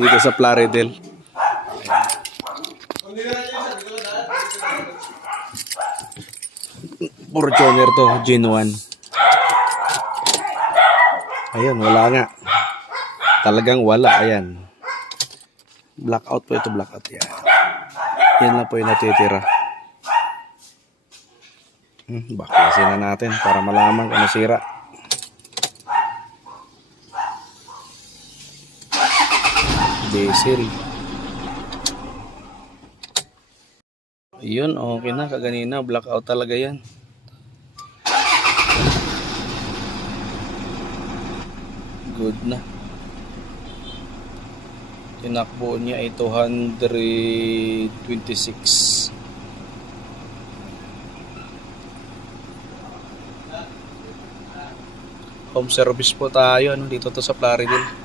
dito sa Plaridel. Fortuner to, Gen 1. Ayun, wala nga. Talagang wala, ayan. Blackout po ito, blackout. Yan. Yan lang po yung natitira. Baklasin na natin para malaman kung nasira. Diesel. Yun, okay na. Kaganina, blackout talaga yan. Good na. Tinakbo niya ay 226. Home service po tayo dito to sa Plaridel.